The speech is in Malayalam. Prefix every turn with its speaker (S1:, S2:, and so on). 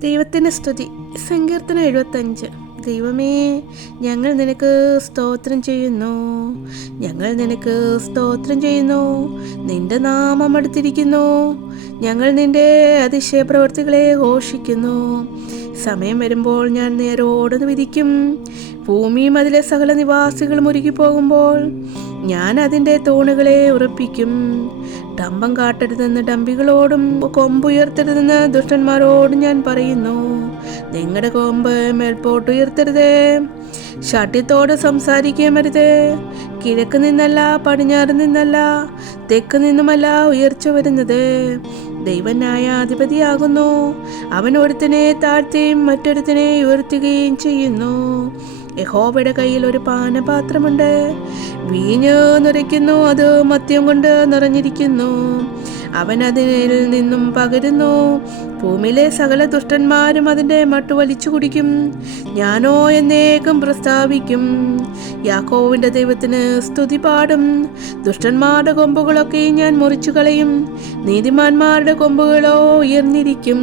S1: ദൈവത്തിന് സ്തുതി. സങ്കീർത്തനം എഴുപത്തഞ്ച്. ദൈവമേ ഞങ്ങൾ നിനക്ക് സ്തോത്രം ചെയ്യുന്നു. ഞങ്ങൾ നിനക്ക് സ്തോത്രം ചെയ്യുന്നു. നിന്റെ നാമം അടുത്തിരിക്കുന്നു. ഞങ്ങൾ നിന്റെ അതിശയ പ്രവൃത്തികളെ ഘോഷിക്കുന്നു. സമയം വരുമ്പോൾ ഞാൻ നേരോടുന്ന് വിധിക്കും. ഭൂമിയും അതിലെ സകല നിവാസികളും ഒരുക്കി പോകുമ്പോൾ ഞാൻ അതിന്റെ തൂണുകളെ ഉറപ്പിക്കും. ഡമ്പം കാട്ടരുതെന്ന് ഡമ്പികളോടും കൊമ്പുയർത്തരുതെന്ന് ദുഷ്ടന്മാരോടും ഞാൻ പറയുന്നു. നിങ്ങളുടെ കൊമ്പ് മേൽപോട്ട് ഉയർത്തരുതേ ഷട്ടിത്തോട് സംസാരിക്കുകയും അരുത് കിഴക്ക് നിന്നല്ല പടിഞ്ഞാറ് നിന്നല്ല തെക്ക് നിന്നുമല്ല ഉയർച്ച വരുന്നത്. ദൈവനായ അധിപതിയാകുന്നു അവൻ ഒരുത്തനെ താഴ്ത്തുകയും മറ്റൊരുത്തനെ ഉയർത്തുകയും ചെയ്യുന്നു. യഹോബയുടെ കയ്യിൽ ഒരു പാനപാത്രമുണ്ട്. വീഞ്ഞ് നിറയ്ക്കുന്നു അത് മദ്യം കൊണ്ട് നിറഞ്ഞിരിക്കുന്നു. അവൻ അതിൽ നിന്നും പകരുന്നു. ഭൂമിയിലെ സകല ദുഷ്ടന്മാരും അതിന്റെ മട്ടു വലിച്ചു കുടിക്കും. ഞാനോ എന്നേക്കും പ്രസ്താവിക്കും. യാക്കോവിന്റെ ദൈവത്തിന് സ്തുതി പാടും. ദുഷ്ടന്മാരുടെ കൊമ്പുകളൊക്കെ ഞാൻ മുറിച്ചു കളയും നീതിമാന്മാരുടെ കൊമ്പുകളോ ഉയർന്നിരിക്കും.